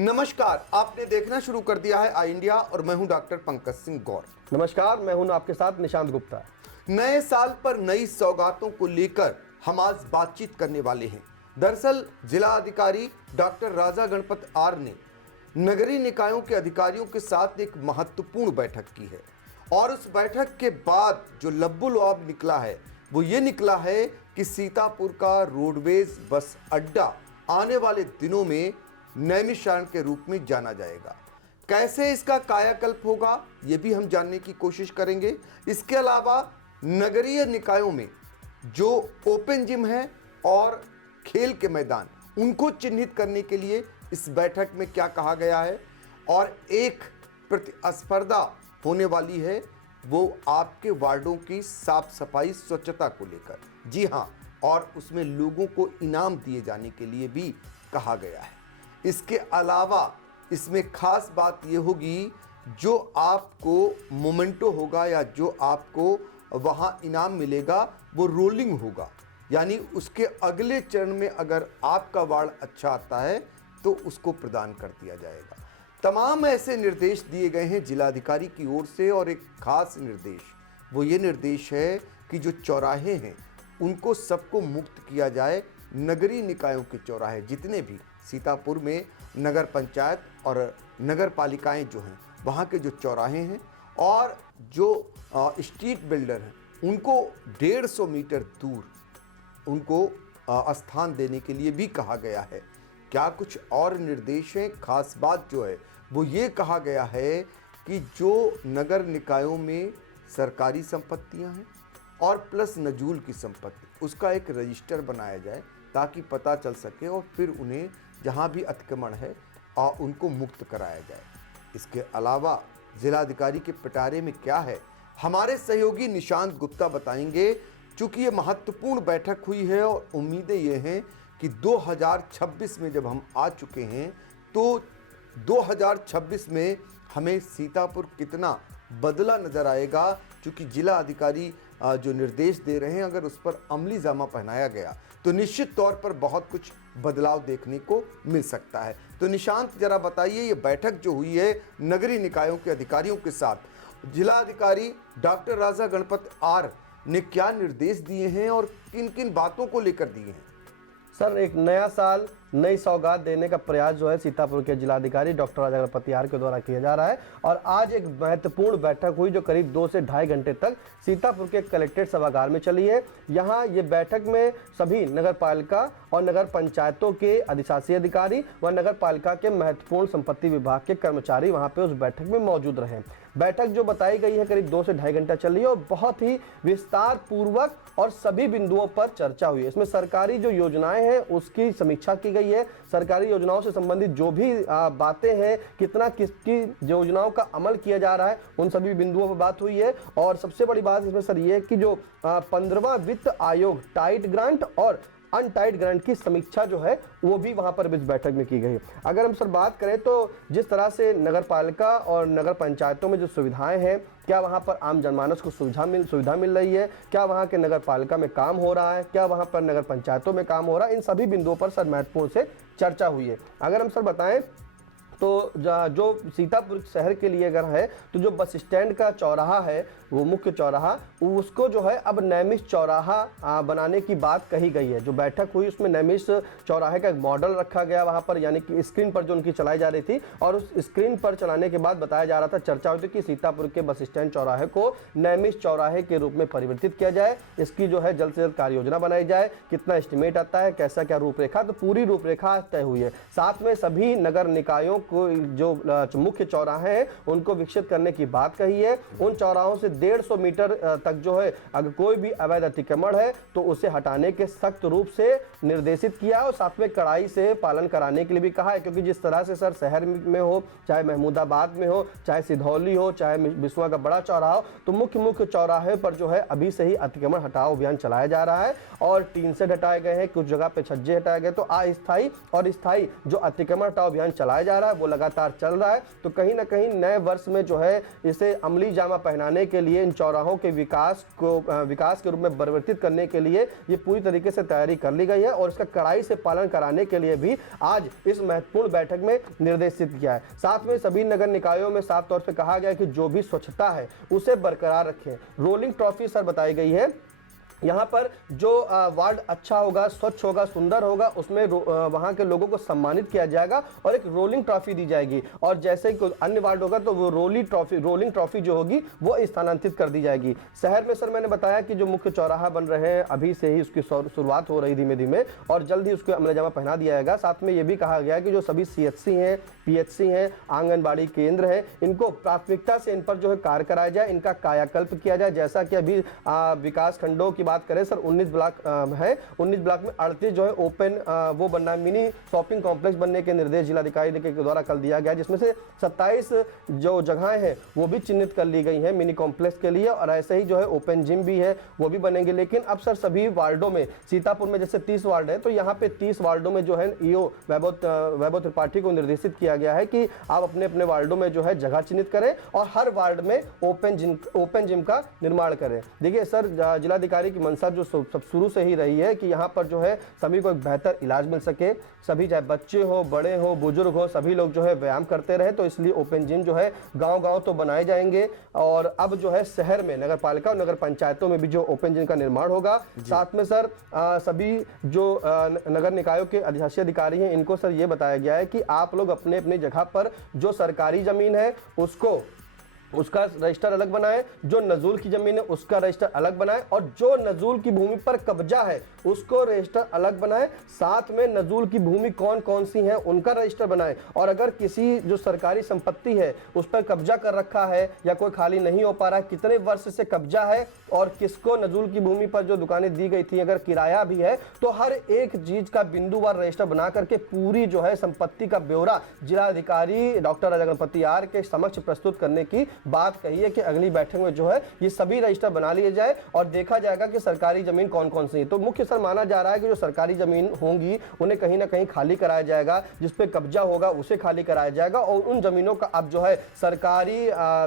नमस्कार, आपने देखना शुरू कर दिया है आई इंडिया और मैं हूं डॉक्टर पंकज सिंह गौर। नमस्कार, मैं हूं आपके साथ निशांत गुप्ता। नए साल पर नई सौगातों को लेकर हम आज बातचीत करने वाले हैं। दरअसल जिला अधिकारी डॉक्टर राजा गणपत आर ने नगरीय निकायों के अधिकारियों के साथ एक महत्वपूर्ण बैठक की है और उस बैठक के बाद जो लब्बुलुआब निकला है वो ये निकला है कि सीतापुर का रोडवेज बस अड्डा आने वाले दिनों में नैमिषारण्य के रूप में जाना जाएगा। कैसे इसका कायाकल्प होगा ये भी हम जानने की कोशिश करेंगे। इसके अलावा नगरीय निकायों में जो ओपन जिम है और खेल के मैदान उनको चिन्हित करने के लिए इस बैठक में क्या कहा गया है और एक प्रतिस्पर्धा होने वाली है वो आपके वार्डों की साफ सफाई स्वच्छता को लेकर। जी हाँ, और उसमें लोगों को इनाम दिए जाने के लिए भी कहा गया है। इसके अलावा इसमें खास बात ये होगी जो आपको मोमेंटो होगा या जो आपको वहाँ इनाम मिलेगा वो रोलिंग होगा, यानी उसके अगले चरण में अगर आपका वार्ड अच्छा आता है तो उसको प्रदान कर दिया जाएगा। तमाम ऐसे निर्देश दिए गए हैं जिलाधिकारी की ओर से और एक खास निर्देश वो ये निर्देश है कि जो चौराहे हैं उनको सबको मुक्त किया जाए। नगरीय निकायों के चौराहे जितने भी सीतापुर में नगर पंचायत और नगर पालिकाएँ जो हैं वहाँ के जो चौराहे हैं और जो स्ट्रीट बिल्डर हैं उनको 150 मीटर दूर उनको स्थान देने के लिए भी कहा गया है। क्या कुछ और निर्देश हैं? खास बात जो है वो ये कहा गया है कि जो नगर निकायों में सरकारी संपत्तियां हैं और प्लस नजूल की संपत्ति उसका एक रजिस्टर बनाया जाए ताकि पता चल सके और फिर उन्हें जहां भी अतिक्रमण है उनको मुक्त कराया जाए। इसके अलावा जिलाधिकारी के पिटारे में क्या है हमारे सहयोगी निशांत गुप्ता बताएंगे। चूँकि ये महत्वपूर्ण बैठक हुई है और उम्मीदें ये हैं कि 2026 में जब हम आ चुके हैं तो 2026 में हमें सीतापुर कितना बदला नज़र आएगा। क्योंकि जिला अधिकारी जो निर्देश दे रहे हैं अगर उस पर अमली जामा पहनाया गया तो निश्चित तौर पर बहुत कुछ बदलाव देखने को मिल सकता है। तो निशांत जरा बताइए, ये बैठक जो हुई है नगरीय निकायों के अधिकारियों के साथ, जिला अधिकारी डॉक्टर राजा गणपत आर ने क्या निर्देश दिए हैं और किन किन बातों को लेकर दिए हैं? सर, एक नया साल नई सौगात देने का प्रयास जो है सीतापुर के जिलाधिकारी डॉक्टर राजा गणपत आर के द्वारा किया जा रहा है और आज एक महत्वपूर्ण बैठक हुई जो करीब 2 से ढाई घंटे तक सीतापुर के कलेक्ट्रेट सभागार में चली है। यहाँ ये बैठक में सभी नगर पालिका और नगर पंचायतों के अधिशासी अधिकारी व नगर पालिका के महत्वपूर्ण संपत्ति विभाग के कर्मचारी वहाँ पे उस बैठक में मौजूद रहे। बैठक जो बताई गई है करीब 2 से ढाई घंटा चली है और बहुत ही विस्तार पूर्वक और सभी बिंदुओं पर चर्चा हुई है। इसमें सरकारी जो योजनाएं हैं उसकी समीक्षा की गई है। सरकारी योजनाओं से संबंधित जो भी बातें हैं, कितना किसकी योजनाओं का अमल किया जा रहा है, उन सभी बिंदुओं पर बात हुई है। और सबसे बड़ी बात इसमें सर ये है कि जो 15वां वित्त आयोग टाइट ग्रांट और अनटाइट ग्रांट की समीक्षा जो है वो भी वहां पर इस बैठक में की गई। अगर हम सर बात करें तो जिस तरह से नगर पालिका और नगर पंचायतों में जो सुविधाएं हैं, क्या वहां पर आम जनमानस को सुविधा मिल रही है, क्या वहां के नगर पालिका में काम हो रहा है, क्या वहां पर नगर पंचायतों में काम हो रहा है, इन सभी बिंदुओं पर सर महत्वपूर्ण से चर्चा हुई है। अगर हम सर बताएं तो जो सीतापुर शहर के लिए अगर है तो जो बस स्टैंड का चौराहा है वो मुख्य चौराहा उसको जो है अब नैमिष चौराहा बनाने की बात कही गई है। जो बैठक हुई उसमें नैमिष चौराहे का एक मॉडल रखा गया वहाँ पर, यानी कि स्क्रीन पर जो उनकी चलाई जा रही थी और उस स्क्रीन पर चलाने के बाद बताया जा रहा था, चर्चा हुई थी कि सीतापुर के बस स्टैंड चौराहे को नैमिष चौराहे के रूप में परिवर्तित किया जाए। इसकी जो है जल्द से जल्द कार्य योजना बनाई जाए, कितना एस्टिमेट आता है, कैसा क्या रूपरेखा, तो पूरी रूपरेखा तय हुई है। साथ में सभी नगर निकायों को जो मुख्य चौराहे हैं उनको विकसित करने की बात कही है। उन चौराहों से 150 मीटर तक जो है अगर कोई भी अवैध अतिक्रमण है तो उसे हटाने के सख्त रूप से निर्देशित किया है और साथ में कड़ाई से पालन कराने के लिए भी कहा है। क्योंकि जिस तरह से सर शहर में हो, चाहे महमूदाबाद में हो, चाहे सिधौली हो, चाहे बिस्वा का बड़ा चौराहा हो, तो मुख्य चौराहे पर जो है अभी से ही अतिक्रमण हटाओ अभियान चलाया जा रहा है और टीन सेट हटाए गए हैं, कुछ जगह पे छज्जे हटाए गए। तो अस्थायी और स्थायी जो अतिक्रमण हटाओ अभियान चलाया जा रहा है वो लगातार चल रहा है। तो कहीं ना कहीं नए वर्ष में जो है इसे अमली जामा पहनाने के लिए, इन चौराहों के विकास के रूप में परिवर्तित करने के लिए ये पूरी तरीके से तैयारी कर ली गई है और इसका कड़ाई से पालन कराने के लिए भी आज इस महत्वपूर्ण बैठक में निर्देशित किया है। साथ में सभी नगर निकायों में साफ तौर पे कहा गया है कि जो भी स्वच्छता है उसे बरकरार रखें। रोलिंग ट्रॉफी सर बताई गई है, यहाँ पर जो वार्ड अच्छा होगा, स्वच्छ होगा, सुंदर होगा, उसमें वहाँ के लोगों को सम्मानित किया जाएगा और एक रोलिंग ट्रॉफी दी जाएगी। और जैसे कि अन्य वार्ड होगा तो वो रोलिंग ट्रॉफी जो होगी वो स्थानांतरित कर दी जाएगी। शहर में सर मैंने बताया कि जो मुख्य चौराहा बन रहे हैं अभी से ही उसकी शुरुआत हो रही धीमे धीमे और जल्द ही उसको अमलजामा पहना दिया जाएगा। साथ में ये भी कहा गया है कि जो सभी CHC हैं, PHC हैं, आंगनबाड़ी केंद्र हैं, इनको प्राथमिकता से इन पर जो है कार्य कराया जाए, इनका कायाकल्प किया जाए। जैसा कि अभी विकास खंडों की बात करें सर 19 ब्लॉक है, 19 ब्लॉक में 38 जो है ओपन वो बनना है, मिनी शॉपिंग कॉम्प्लेक्स बनने के निर्देश जिलाधिकारी के द्वारा कल दिया गया, जिसमें से 27 जो जगहें हैं वो भी चिन्हित कर ली गई हैं मिनी कॉम्प्लेक्स के लिए और ऐसे ही जो है ओपन जिम भी है वो भी बनेंगे। लेकिन अब सर सभी वार्डों में, सीतापुर में जैसे 30 वार्ड है तो यहाँ पे 30 वार्डों में जो है EO वैभव त्रिपाठी को निर्देशित किया गया है कि आप अपने अपने वार्डों में जो है जगह चिन्हित करें और हर वार्ड में ओपन जिम का निर्माण करें। देखिए सर जिलाधिकारी की मंशा जो सब शुरू से ही रही है कि यहाँ पर जो है सभी को एक बेहतर इलाज मिल सके, सभी चाहे बच्चे हो, बड़े हो, बुजुर्ग हो, सभी लोग जो है व्यायाम करते रहे, तो इसलिए ओपन जिम जो है गांव-गांव तो बनाए जाएंगे और अब जो है शहर में नगर पालिका और नगर पंचायतों में भी जो ओपन जिम का निर्माण होगा। साथ में सर सभी जो नगर निकायों के अधिशासी अधिकारी हैं इनको सर ये बताया गया है कि आप लोग अपने अपने जगह पर जो सरकारी जमीन है उसका रजिस्टर अलग बनाएं, जो नजूल की जमीन है उसका रजिस्टर अलग बनाएं और जो नजूल की भूमि पर कब्जा है उसको रजिस्टर अलग बनाएं। साथ में नजूल की भूमि कौन कौन सी है उनका रजिस्टर बनाएं और अगर किसी जो सरकारी संपत्ति है उस पर कब्जा कर रखा है या कोई खाली नहीं हो पा रहा है, कितने वर्ष से कब्जा है और किसको नजूल की भूमि पर जो दुकानें दी गई थी अगर किराया भी है तो हर एक चीज का बिंदुवार रजिस्टर बना करके पूरी जो है संपत्ति का ब्यौरा जिलाधिकारी डॉक्टर राजा गणपति आर के समक्ष प्रस्तुत करने की बात कही है कि अगली बैठक में जो है ये सभी रजिस्टर बना लिए जाए और देखा जाएगा कि सरकारी जमीन कौन कौन सी है। तो मुख्य सर माना जा रहा है कि जो सरकारी जमीन होंगी उन्हें कहीं ना कहीं खाली कराया जाएगा, जिस पे कब्जा होगा उसे खाली कराया जाएगा और उन जमीनों का अब जो है सरकारी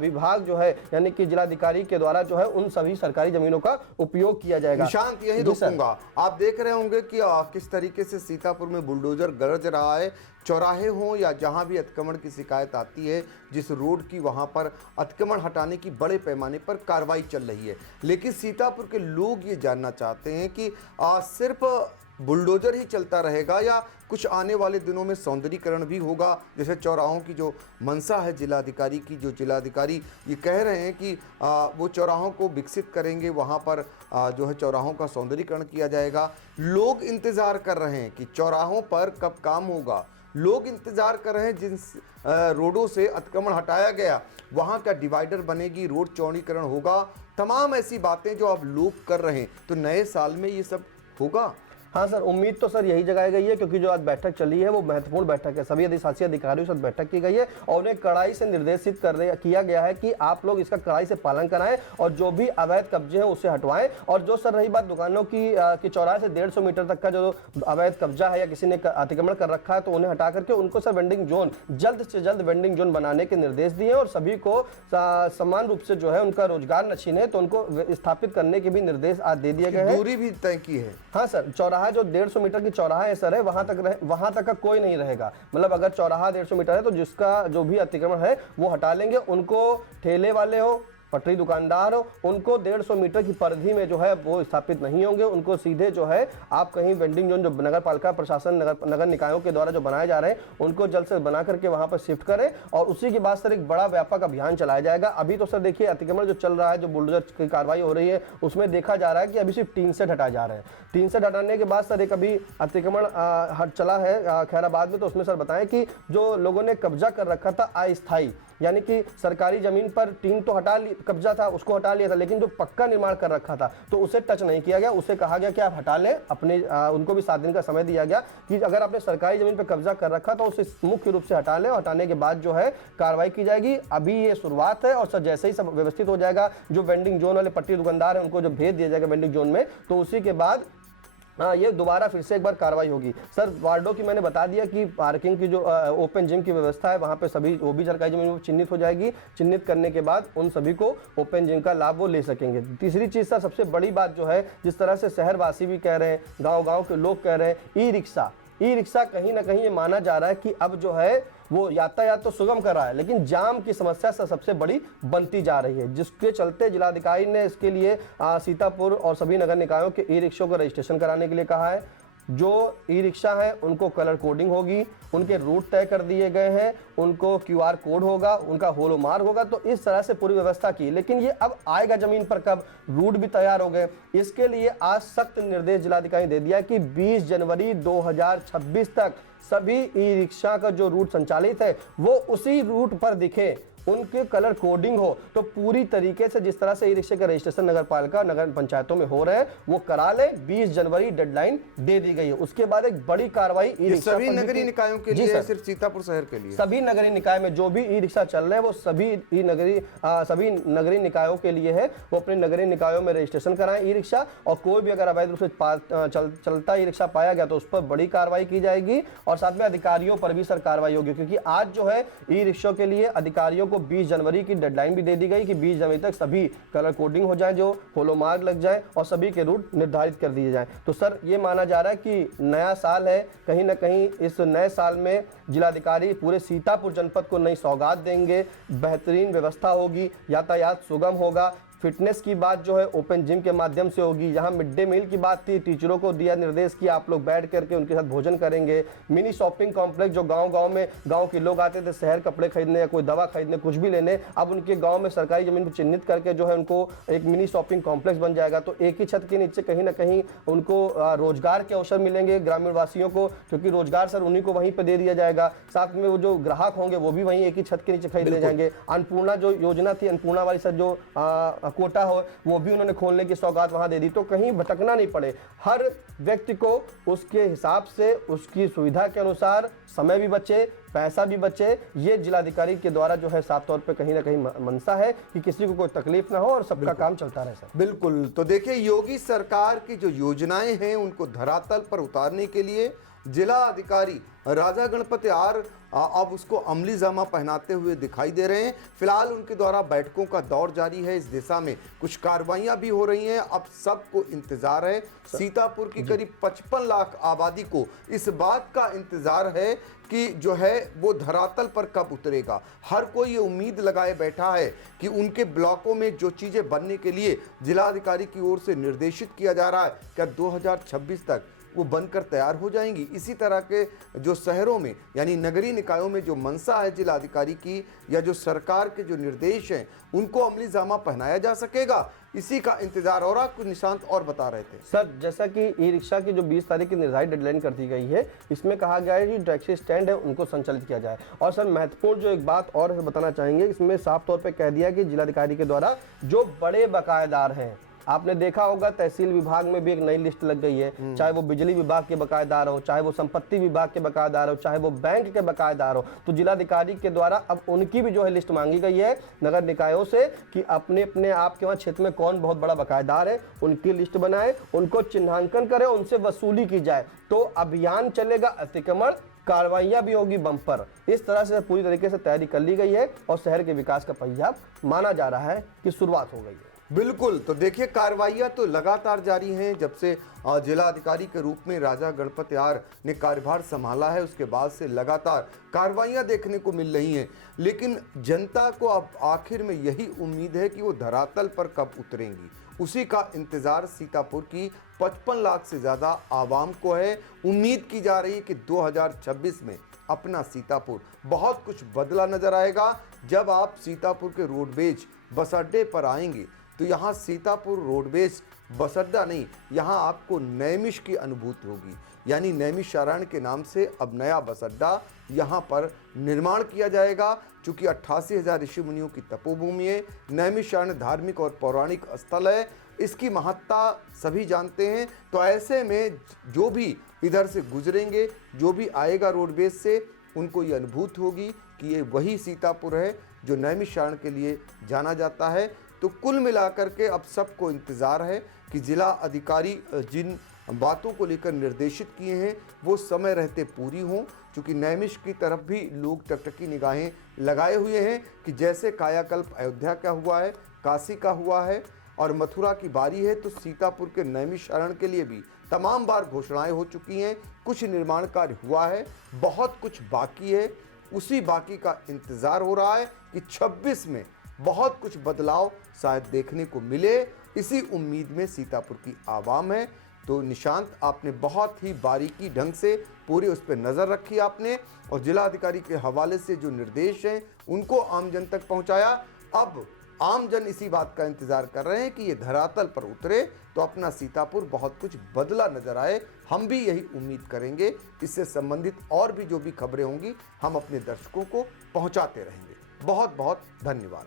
विभाग जो है यानी कि जिलाधिकारी के द्वारा जो है उन सभी सरकारी जमीनों का उपयोग किया जाएगा। निशांत यही रोकूंगा, आप देख रहे होंगे कि किस तरीके से सीतापुर में बुलडोजर गरज रहा है। चौराहे हों या जहां भी अतिक्रमण की शिकायत आती है, जिस रोड की वहां पर अतिक्रमण हटाने की बड़े पैमाने पर कार्रवाई चल रही है। लेकिन सीतापुर के लोग ये जानना चाहते हैं कि सिर्फ बुलडोजर ही चलता रहेगा या कुछ आने वाले दिनों में सौंदर्यीकरण भी होगा। जैसे चौराहों की जो मंशा है जिलाधिकारी की, जो जिलाधिकारी ये कह रहे हैं कि वो चौराहों को विकसित करेंगे, वहाँ पर जो है चौराहों का सौंदर्यीकरण किया जाएगा। लोग इंतज़ार कर रहे हैं कि चौराहों पर कब काम होगा। लोग इंतजार कर रहे हैं जिन रोडों से अतिक्रमण हटाया गया वहां का डिवाइडर बनेगी, रोड चौड़ीकरण होगा, तमाम ऐसी बातें जो अब लोग कर रहे हैं। तो नए साल में ये सब होगा। हाँ सर, उम्मीद तो सर यही जगाई गई है क्योंकि जो आज बैठक चली है वो महत्वपूर्ण बैठक है। सभी अधिशासी अधिकारियों के साथ बैठक की गई है और उन्हें कड़ाई से निर्देशित किया गया है कि आप लोग इसका कड़ाई से पालन कराएं और जो भी अवैध कब्जे हैं उसे हटवाएं। और जो सर रही बात दुकानों की चौराहे से 150 मीटर तक का जो अवैध कब्जा है या किसी ने अतिक्रमण कर रखा है तो उन्हें हटा करके उनको सर वेंडिंग जोन जल्द से जल्द वेंडिंग जोन बनाने के निर्देश दिए और सभी को समान रूप से जो है उनका रोजगार न छीने तो उनको स्थापित करने के भी निर्देश आज दे दिए गए हैं। दूरी भी तय की है। हाँ सर, चौराहा जो 150 मीटर की चौराहा है सर है वहां तक का कोई नहीं रहेगा। मतलब अगर चौराहा 150 मीटर है तो जिसका जो भी अतिक्रमण है वो हटा लेंगे। उनको ठेले वाले हो, पटरी दुकानदार हो, उनको 150 मीटर की परिधि में जो है वो स्थापित नहीं होंगे। उनको सीधे जो है आप कहीं वेंडिंग जोन जो नगर पालिका प्रशासन नगर निकायों के द्वारा जो बनाए जा रहे हैं उनको जल्द से बना करके वहां पर शिफ्ट करें और उसी के बाद सर एक बड़ा व्यापक अभियान चलाया जाएगा। अभी तो सर देखिए अतिक्रमण जो चल रहा है, जो बुलडोजर की कार्रवाई हो रही है उसमें देखा जा रहा है कि अभी सिर्फ 3 सेट हटाए जा रहे हैं। 3 सेट हटाने के बाद सर एक अभी अतिक्रमण चला है खैराबाद में, तो उसमें सर बताएं कि जो लोगों ने कब्जा कर रखा था अस्थायी, यानी कि सरकारी जमीन पर टीन तो कब्जा था उसको हटा लिया था, लेकिन जो पक्का निर्माण कर रखा था तो उसे टच नहीं किया गया। उसे कहा गया कि आप हटा लें अपने उनको भी 7 दिन का समय दिया गया कि अगर आपने सरकारी जमीन पर कब्जा कर रखा तो उसे मुख्य रूप से हटा लें। हटाने के बाद जो है कार्रवाई की जाएगी। अभी ये शुरुआत है और सर जैसे ही सब व्यवस्थित हो जाएगा, जो वेंडिंग जोन वाले पट्टी दुकानदार है उनको जो भेज दिया जाएगा वेंडिंग जोन में, तो उसी के बाद ये दोबारा फिर से एक बार कार्रवाई होगी। सर वार्डों की मैंने बता दिया कि पार्किंग की जो ओपन जिम की व्यवस्था है वहाँ पे सभी वो भी सरकारी जमीन चिन्हित हो जाएगी। चिन्हित करने के बाद उन सभी को ओपन जिम का लाभ वो ले सकेंगे। तीसरी चीज़ सर सबसे बड़ी बात जो है, जिस तरह से शहरवासी भी कह रहे हैं, गाँव के लोग कह रहे हैं, ई रिक्शा कहीं ना कहीं ये माना जा रहा है कि अब जो है वो यातायात तो सुगम कर रहा है, लेकिन जाम की समस्या सबसे बड़ी बनती जा रही है, जिसके चलते जिलाधिकारी ने इसके लिए सीतापुर और सभी नगर निकायों के ई रिक्शों का रजिस्ट्रेशन कराने के लिए कहा है। जो ई रिक्शा है उनको कलर कोडिंग होगी, उनके रूट तय कर दिए गए हैं, उनको QR कोड होगा, उनका होलो मार्क होगा। तो इस तरह से पूरी व्यवस्था की, लेकिन ये अब आएगा जमीन पर कब? रूट भी तैयार हो गए। इसके लिए आज सख्त निर्देश जिलाधिकारी ने दे दिया कि 20 जनवरी 2026 तक सभी ई रिक्शा का जो रूट संचालित है वो उसी रूट पर दिखे, उनके कलर कोडिंग हो। तो पूरी तरीके से जिस तरह से ई रिक्शा का रजिस्ट्रेशन नगर पालिका नगर पंचायतों में हो रहे हैं वो करा ले। 20 जनवरी डेडलाइन दे दी गई है। उसके बाद एक बड़ी कार्रवाई ई रिक्शा सभी नगरीय निकायों के लिए, सिर्फ सीतापुर शहर के लिए? सभी नगरीय निकाय में जो भी ई रिक्शा चल रहे हैं वो सभी नगरीय निकायों के लिए है। वो अपने नगरीय निकायों में रजिस्ट्रेशन कराएं ई रिक्शा, और कोई भी अगर अवैध रूप से चलता ई रिक्शा पाया गया तो उस पर बड़ी कार्रवाई की जाएगी, और साथ में अधिकारियों पर भी सर कार्रवाई होगी। क्योंकि आज जो है ई रिक्शा के लिए अधिकारियों को 20 जनवरी की डेडलाइन भी दे दी गई कि 20 जनवरी तक सभी कलर कोडिंग हो जाए, जो होलो मार्क लग जाए और सभी के रूट निर्धारित कर दिए जाएं। तो सर ये माना जा रहा है कि नया साल है, कहीं ना कहीं इस नए साल में जिलाधिकारी पूरे सीतापुर जनपद को नई सौगात देंगे। बेहतरीन व्यवस्था होगी, यातायात सुगम होगा, फिटनेस की बात जो है ओपन जिम के माध्यम से होगी। यहाँ मिड डे मील की बात थी, टीचरों को दिया निर्देश कि आप लोग बैठ करके उनके साथ भोजन करेंगे। मिनी शॉपिंग कॉम्प्लेक्स जो गांव में गांव के लोग आते थे शहर कपड़े खरीदने या कोई दवा खरीदने कुछ भी लेने, अब उनके गांव में सरकारी जमीन को चिन्हित करके जो है उनको एक मिनी शॉपिंग कॉम्प्लेक्स बन जाएगा। तो एक ही छत के नीचे कहीं ना कहीं उनको रोजगार के अवसर मिलेंगे ग्रामीण वासियों को, क्योंकि रोजगार सर उन्हीं को वहीं पर दे दिया जाएगा। साथ में वो जो ग्राहक होंगे वो भी वहीं एक ही छत के नीचे खरीद ले जाएंगे। अन्नपूर्णा जो योजना थी, अन्नपूर्णा वाली सर जो कोटा हो वो भी उन्होंने खोलने की सौगात वहां दे दी। तो कहीं भटकना नहीं पड़े, हर व्यक्ति को उसके हिसाब से उसकी सुविधा के अनुसार समय भी बचे, पैसा भी बचे। ये जिलाधिकारी के द्वारा जो है साफ तौर पे कहीं ना कहीं मनसा है कि किसी को कोई तकलीफ ना हो और सबका काम चलता रहे सर। बिल्कुल। तो देखिए, योगी सरकार की जो योजनाएं हैं उनको धरातल पर उतारने के लिए जिला अधिकारी राजा गणपति आर अब उसको अमली जामा पहनाते हुए दिखाई दे रहे हैं। फिलहाल उनके द्वारा बैठकों का दौर जारी है, इस दिशा में कुछ कार्रवाइयां भी हो रही हैं। अब सबको इंतजार है, सीतापुर की करीब 55 लाख आबादी को इस बात का इंतजार है कि जो है वो धरातल पर कब उतरेगा। हर कोई ये उम्मीद लगाए बैठा है कि उनके ब्लॉकों में जो चीज़ें बनने के लिए जिलाधिकारी की ओर से निर्देशित किया जा रहा है, क्या 2026 तक वो बनकर तैयार हो जाएंगी। इसी तरह के जो शहरों में यानी नगरीय निकायों में जो मंशा है जिलाधिकारी की या जो सरकार के जो निर्देश हैं उनको अमली जामा पहनाया जा सकेगा, इसी का इंतजार। और आप कुछ निशांत और बता रहे थे सर, जैसा कि ई रिक्शा की जो 20 तारीख की निर्धारित डेडलाइन कर दी गई है, इसमें कहा गया है कि टैक्सी स्टैंड है उनको संचालित किया जाए। और सर महत्वपूर्ण जो एक बात और बताना चाहेंगे, इसमें साफ तौर पर कह दिया कि जिलाधिकारी के द्वारा जो बड़े बकायेदार हैं, आपने देखा होगा तहसील विभाग में भी एक नई लिस्ट लग गई है, चाहे वो बिजली विभाग के बकायेदार हो, चाहे वो संपत्ति विभाग के बकायेदार हो, चाहे वो बैंक के बकायेदार हो। तो जिलाधिकारी के द्वारा अब उनकी भी जो है लिस्ट मांगी गई है नगर निकायों से कि अपने अपने आपके वहाँ क्षेत्र में कौन बहुत बड़ा बकायेदार है, उनकी लिस्ट बनाए, उनको चिन्हांकन करे, उनसे वसूली की जाए। तो अभियान चलेगा, अतिक्रमण कार्रवाइयां भी होगी बम्पर। इस तरह से पूरी तरीके से तैयारी कर ली गई है और शहर के विकास का पहिया माना जा रहा है कि शुरुआत हो गई है। बिल्कुल। तो देखिए, कार्रवाइयां तो लगातार जारी हैं। जब से जिला अधिकारी के रूप में राजा गणपति आर ने कार्यभार संभाला है उसके बाद से लगातार कार्रवाइयां देखने को मिल रही हैं। लेकिन जनता को अब आखिर में यही उम्मीद है कि वो धरातल पर कब उतरेंगी, उसी का इंतजार सीतापुर की 55 लाख से ज़्यादा आवाम को है। उम्मीद की जा रही है कि 2026 में अपना सीतापुर बहुत कुछ बदला नजर आएगा। जब आप सीतापुर के रोडवेज बस अड्डे पर आएंगे तो यहाँ सीतापुर रोडवेज बस अड्डा नहीं, यहाँ आपको नैमिष की अनुभूति होगी। यानी नैमिषारण्य के नाम से अब नया बस अड्डा यहाँ पर निर्माण किया जाएगा। चूँकि 88,000 ऋषि मुनियों की तपोभूमि है, नैमिषारण्य धार्मिक और पौराणिक स्थल है, इसकी महत्ता सभी जानते हैं। तो ऐसे में जो भी इधर से गुजरेंगे, जो भी आएगा रोडवेज से, उनको ये अनुभूति होगी कि ये वही सीतापुर है जो नैमिषारण्य के लिए जाना जाता है। तो कुल मिलाकर के अब सबको इंतज़ार है कि जिला अधिकारी जिन बातों को लेकर निर्देशित किए हैं वो समय रहते पूरी हों, क्योंकि नैमिष की तरफ भी लोग टकटकी निगाहें लगाए हुए हैं कि जैसे कायाकल्प अयोध्या का हुआ है, काशी का हुआ है और मथुरा की बारी है, तो सीतापुर के नैमिषारण्य के लिए भी तमाम बार घोषणाएं हो चुकी हैं। कुछ निर्माण कार्य हुआ है, बहुत कुछ बाकी है, उसी बाकी का इंतजार हो रहा है कि 26 में बहुत कुछ बदलाव शायद देखने को मिले। इसी उम्मीद में सीतापुर की आवाम है। तो निशांत, आपने बहुत ही बारीकी ढंग से पूरे उस पर नज़र रखी आपने, और जिलाधिकारी के हवाले से जो निर्देश हैं उनको आमजन तक पहुंचाया। अब आमजन इसी बात का इंतजार कर रहे हैं कि ये धरातल पर उतरे तो अपना सीतापुर बहुत कुछ बदला नजर आए। हम भी यही उम्मीद करेंगे। इससे संबंधित और भी जो भी खबरें होंगी हम अपने दर्शकों को पहुंचाते रहेंगे। बहुत बहुत धन्यवाद।